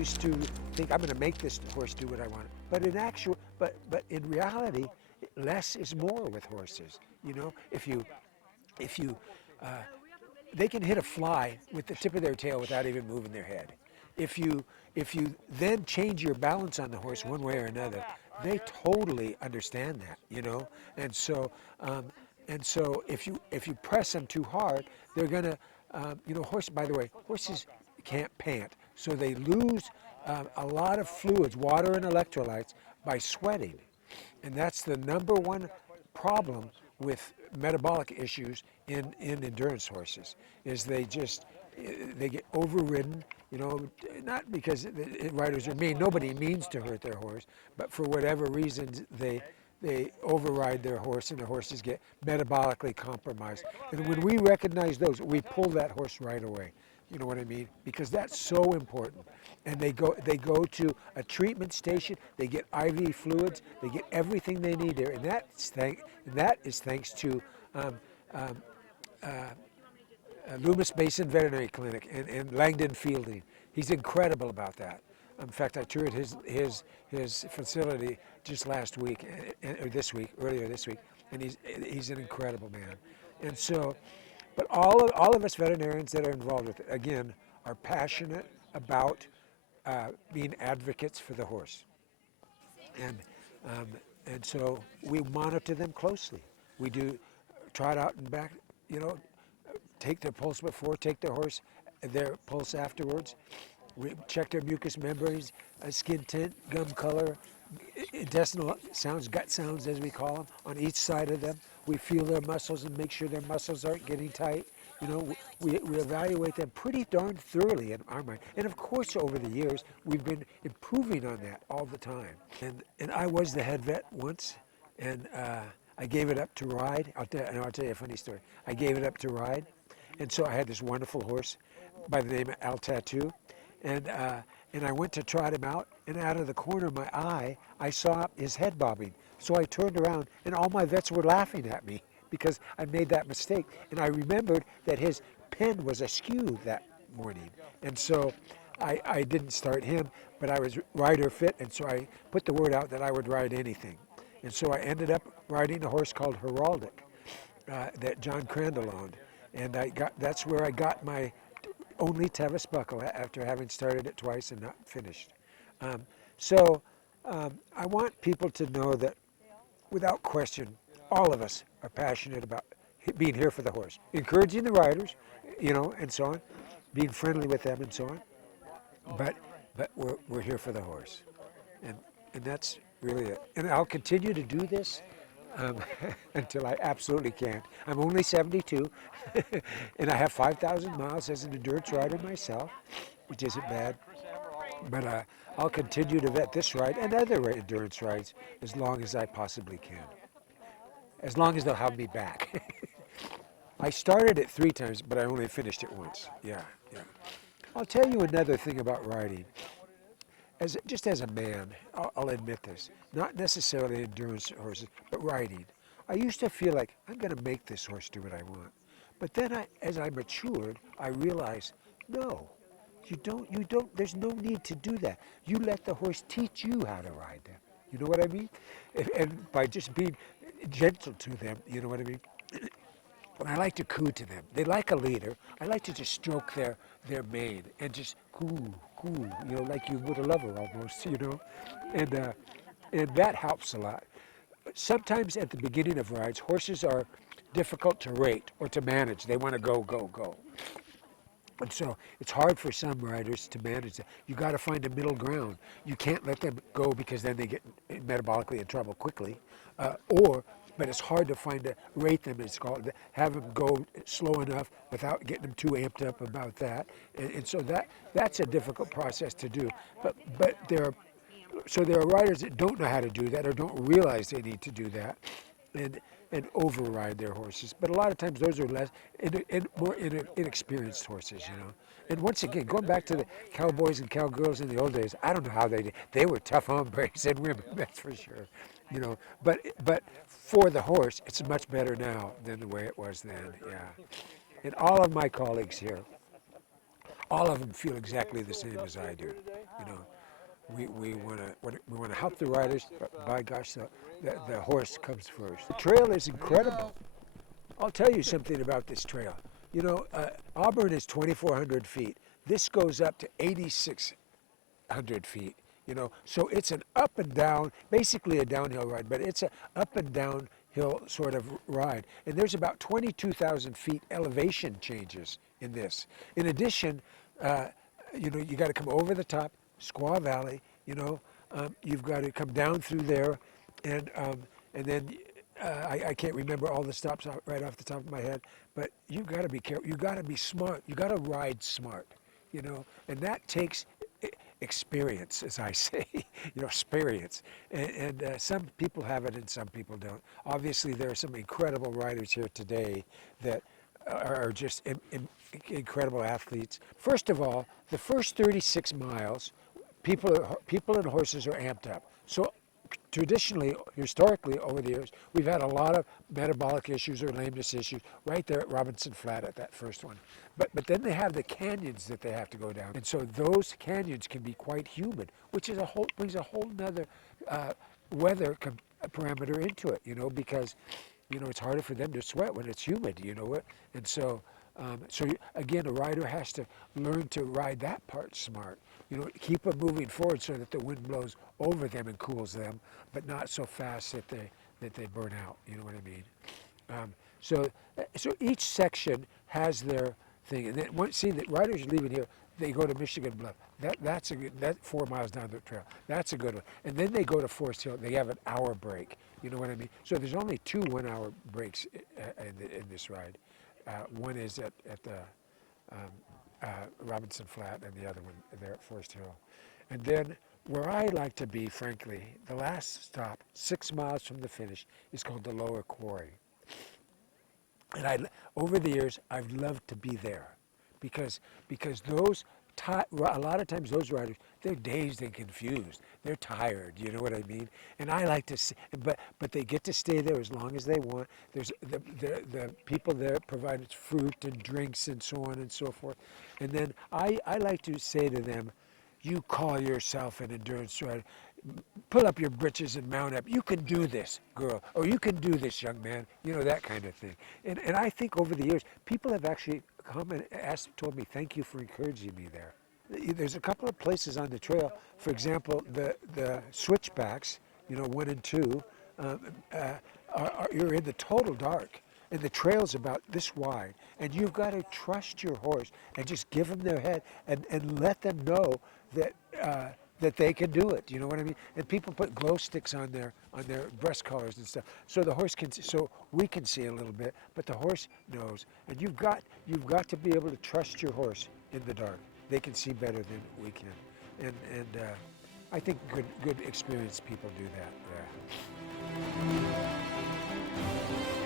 used to think I'm going to make this horse do what I want. But in reality, less is more with horses. You know, if you uh, they can hit a fly with the tip of their tail without even moving their head. If you then change your balance on the horse one way or another, they totally understand that, you know. And so um, if you press them too hard, they're gonna you know, by the way, horses can't pant, so they lose a lot of fluids, water and electrolytes, by sweating. And that's the number one problem with metabolic issues in endurance horses, is they get overridden, you know, not because the riders are mean. Nobody means to hurt their horse, but for whatever reasons they override their horse, and the horses get metabolically compromised. And when we recognize those, we pull that horse right away. You know what I mean? Because that's so important. And they go to a treatment station. They get IV fluids. They get everything they need there, and that is thanks to Loomis Basin Veterinary Clinic and Langdon Fielding. He's incredible about that. In fact, I toured his facility just last week, or earlier this week, and he's an incredible man. And so, but all of us veterinarians that are involved with it, again, are passionate about being advocates for the horse, and and so we monitor them closely. We do trot out and back, you know, take their pulse before, take their pulse afterwards. We check their mucous membranes, skin tint, gum color, intestinal sounds, gut sounds as we call them, on each side of them. We feel their muscles and make sure their muscles aren't getting tight. You know, we evaluate them pretty darn thoroughly in our mind. And of course, over the years, we've been improving on that all the time. And I was the head vet once, and I gave it up to ride. I'll tell you a funny story. I gave it up to ride, and so I had this wonderful horse by the name of Al Tattoo, and I went to trot him out, and out of the corner of my eye, I saw his head bobbing. So I turned around, and all my vets were laughing at me because I made that mistake. And I remembered that his pen was askew that morning. And so I didn't start him, but I was rider fit, and so I put the word out that I would ride anything. And so I ended up riding a horse called Heraldic that John Crandall owned. And that's where I got my only Tevis buckle after having started it twice and not finished. I want people to know that, without question, all of us are passionate about being here for the horse, encouraging the riders, you know, and so on, being friendly with them and so on. But we're here for the horse, and that's really it. And I'll continue to do this until I absolutely can't. I'm only 72, and I have 5,000 miles as an endurance rider myself, which isn't bad. But I'll continue to vet this ride and other endurance rides as long as I possibly can. As long as they'll have me back. I started it 3 times, but I only finished it once. Yeah. I'll tell you another thing about riding. Just as a man, I'll admit this, not necessarily endurance horses, but riding. I used to feel like I'm going to make this horse do what I want. But then as I matured, I realized, no, you don't, there's no need to do that. You let the horse teach you how to ride them. You know what I mean? And by just being gentle to them, you know what I mean? And I like to coo to them. They like a leader. I like to just stroke their mane and just coo, you know, like you would a lover almost, you know? And that helps a lot. Sometimes at the beginning of rides, horses are difficult to rate or to manage. They want to go. And so it's hard for some riders to manage that. You got to find a middle ground. You can't let them go because then they get metabolically in trouble quickly. But it's hard to rate them, it's called, have them go slow enough without getting them too amped up about that. And so that's a difficult process to do. But there are riders that don't know how to do that or don't realize they need to do that and override their horses. But a lot of times those are more inexperienced horses, you know. And once again, going back to the cowboys and cowgirls in the old days, I don't know how they did. They were tough hombres and women, that's for sure. You know, but for the horse, it's much better now than the way it was then, yeah. And all of my colleagues here all of them feel exactly the same as I do. You know, we want to help the riders, but by gosh, the horse comes first. The trail is incredible. I'll tell you something about this trail. You know, Auburn is 2,400 feet. This goes up to 8,600 feet. You know, so it's an up and down, basically a downhill ride, but it's a up and downhill sort of ride. And there's about 22,000 feet elevation changes in this. In addition, you know, you got to come over the top, Squaw Valley. You know, you've got to come down through there, and then I can't remember all the stops right off the top of my head. But you got to be careful. You got to be smart. You got to ride smart. You know, and that takes experience, as I say, you know, experience. And some people have it and some people don't. Obviously, there are some incredible riders here today that are just incredible athletes. First of all, the first 36 miles, people and horses are amped up. So traditionally, historically, over the years, we've had a lot of metabolic issues or lameness issues right there at Robinson Flat at that first one. But then they have the canyons that they have to go down. And so those canyons can be quite humid, which is brings a whole nother weather parameter into it, you know, because, you know, it's harder for them to sweat when it's humid, you know what? And so, again, a rider has to learn to ride that part smart. You know, keep them moving forward so that the wind blows over them and cools them, but not so fast that they burn out. You know what I mean? So each section has their thing, and then see that riders leaving here, they go to Michigan Bluff. That's 4 miles down the trail. That's a good one. And then they go to Forest Hill. They have an hour break. You know what I mean? So there's only 2 1-hour breaks in this ride. One is at the Robinson Flat, and the other one there at Forest Hill. And then where I like to be, frankly, the last stop, 6 miles from the finish, is called the Lower Quarry. And over the years, I've loved to be there because those a lot of times those riders, they're dazed and confused. They're tired, you know what I mean? And I like to see, but they get to stay there as long as they want. There's the people there provide fruit and drinks and so on and so forth. And then I like to say to them, you call yourself an endurance rider. Pull up your britches and mount up. You can do this, girl, or you can do this, young man. You know, that kind of thing. And I think over the years, people have actually come and told me, thank you for encouraging me there. There's a couple of places on the trail, for example, the switchbacks, you know, 1 and 2, you're in the total dark, and the trail's about this wide, and you've got to trust your horse and just give them their head and let them know that they can do it. You know what I mean? And people put glow sticks on their breast collars and stuff, so the horse can, so we can see a little bit, but the horse knows. And you've got to be able to trust your horse in the dark. They can see better than we can, and I think good experienced people do that. Yeah.